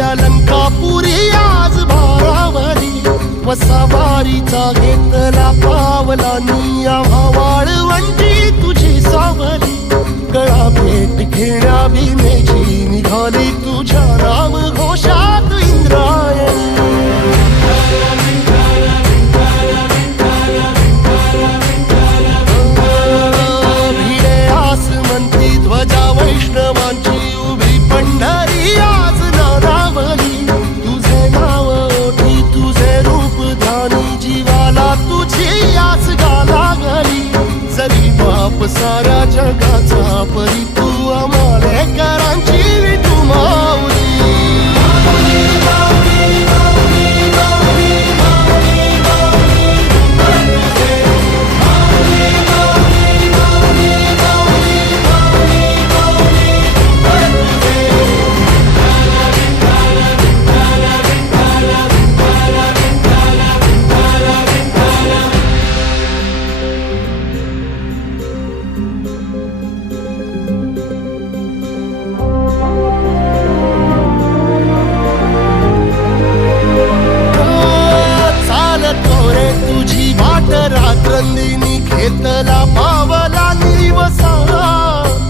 अलंकापुरी आज भारावली वसावारीचा घेतला पावला निया वाळवंटी तुझी सावली गळा भेट घेण्या भीमेची निघाली तुझ्या नाम घोषात इंद्रायणी भिडे आसमंती ध्वजा वैष्णवांची उभी पंढरी आज नारावली तुझे नाव ओठी तुझे रूप ध्यानी जीवाला तुझी आस गा लागली जरी बाप साऱ्या जगाचा परी तू आमालेकरांची विठू माऊली रात्रंदिनी घेतला पावला निवसा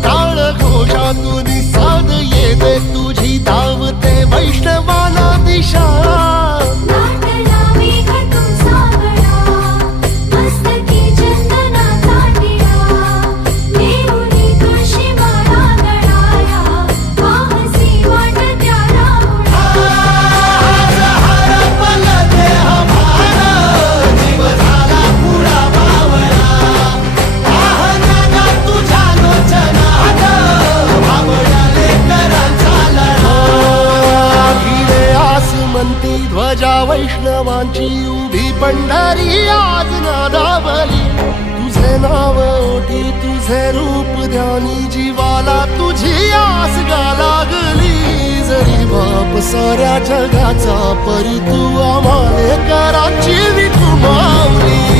टाळ घोषातून साध येते तुझी धावते वैष्णवाला दिशा ध्वजा वैष्णवांची उभी पंढरी आज नादावली तुझे नाव ओठी तुझे रूप ध्यानी जीवाला तुझी आस गा लागली जरी बाप साऱ्या जगाचा परी तू आमालेकरांची विठू माऊली